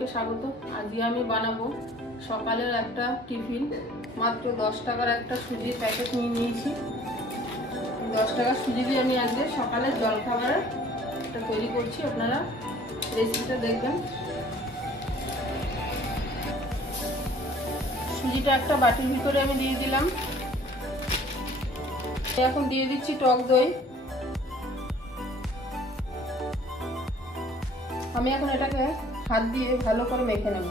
সবাইকে স্বাগত। আজকে আমি বানাবো সকালের একটা টিফিন। মাত্র 10 টাকার একটা সুজির প্যাকেট নিয়ে নিয়েছি। 10 টাকার সুজি দিয়ে আমি আজকে সকালের জলখাবারের একটা তৈরি করছি। আপনারা রেসিপিটা দেখবেন। সুজিটা একটা বাটির ভিতরে আমি দিয়ে দিলাম। এখন দিয়ে দিচ্ছি টক দই। আমি এখন এটাকে হাত দিয়ে ভালো করে মেখে নেব।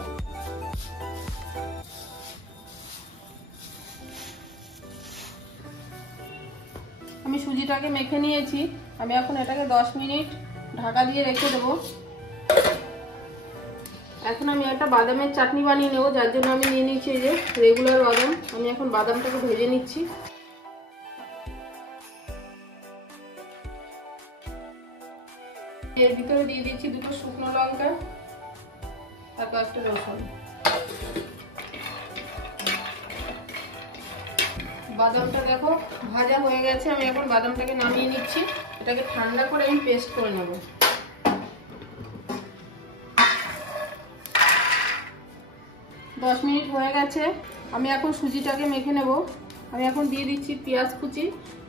আমি সুজিটাকে মেখে নিয়েছি। আমি এখন এটাকে 10 মিনিট ঢাকা দিয়ে রেখে দেব। এখন আমি একটা বাদামের চাটনি বানিয়ে নেব, যার জন্য আমি নিয়ে নিচ্ছি এই যে রেগুলার বাদাম। আমি এখন বাদামটাকে ভেজে নিচ্ছি। এর ভিতরে দিয়ে দিচ্ছি 2টো শুকনো লঙ্কা আর 5টা রসুন। বাদামটা দেখো ভাজা হয়ে গেছে। আমি এখন বাদামটাকে নামিয়ে নিচ্ছি। এটাকে ঠান্ডা করে আমি পেস্ট করে নেব। দশ মিনিট হয়ে গেছে। আমি এখন সুজিটাকে মেখে নেব। আমি এখন দিয়ে দিচ্ছি পেঁয়াজ কুচি,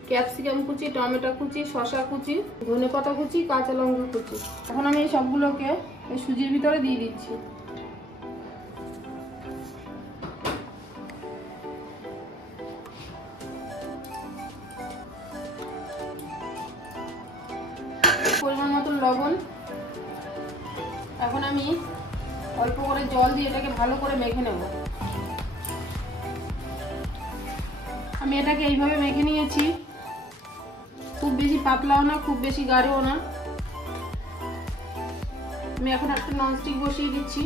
ক্যাপসিকাম কুচি, টমেটো কুচি, শসা কুচি, ধনেপাতা কুচি, কাঁচা লঙ্কা কুচি। এখন আমি এই সবগুলোকে এই সুজির ভিতরে দিয়ে দিচ্ছি। পরিমাণ মতো লবণ। এখন আমি অল্প করে জল দিয়ে এটাকে ভালো করে মেখে নেব। আমি এটাকে এইভাবে মেখে নিয়েছি। খুব বেশি পাতলাও না, খুব বেশি গাঢ়ও না। আমি এখন একটা ননস্টিক বসিয়ে দিচ্ছি।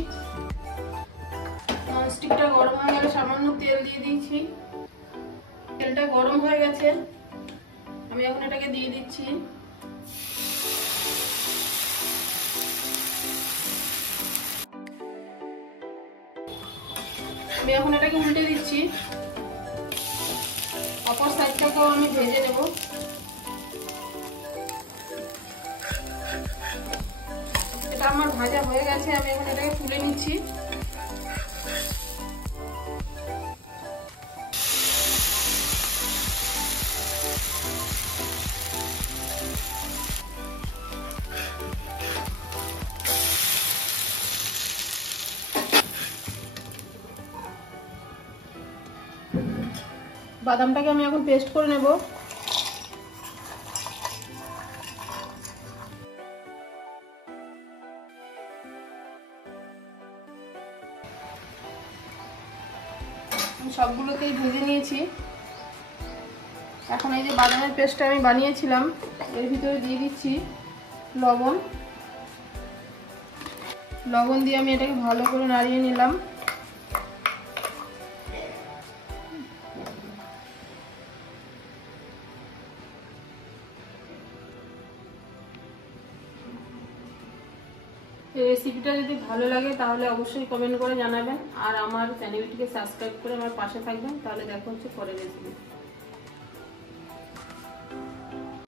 ননস্টিকটা গরম হয়ে গেলে সামান্য তেল দিয়ে দিচ্ছি। তেলটা গরম হয়ে গেছে। আমি এখন এটাকে দিয়ে দিচ্ছি। আমি এখন এটাকে উল্টে দিচ্ছি। অপর সাইডটাকেও আমি ভেজে নেব। এটা আমার ভাজা হয়ে গেছে। আমি এখন এটাকে তুলে নিচ্ছি। বাদামটাকে আমি এখন পেস্ট করে নেব। সবগুলোকেই ভেজে নিয়েছি। এখন এই যে বাদামের পেস্টটা আমি বানিয়েছিলাম এর ভিতরে দিয়ে দিচ্ছি লবণ। লবণ দিয়ে আমি এটাকে ভালো করে নাড়িয়ে নিলাম। এই রেসিপিটা যদি ভালো লাগে তাহলে অবশ্যই কমেন্ট করে জানাবেন। আর আমার চ্যানেলটিকে সাবস্ক্রাইব করে আমার পাশে থাকবেন। তাহলে দেখা হচ্ছে পরের রেসিপি।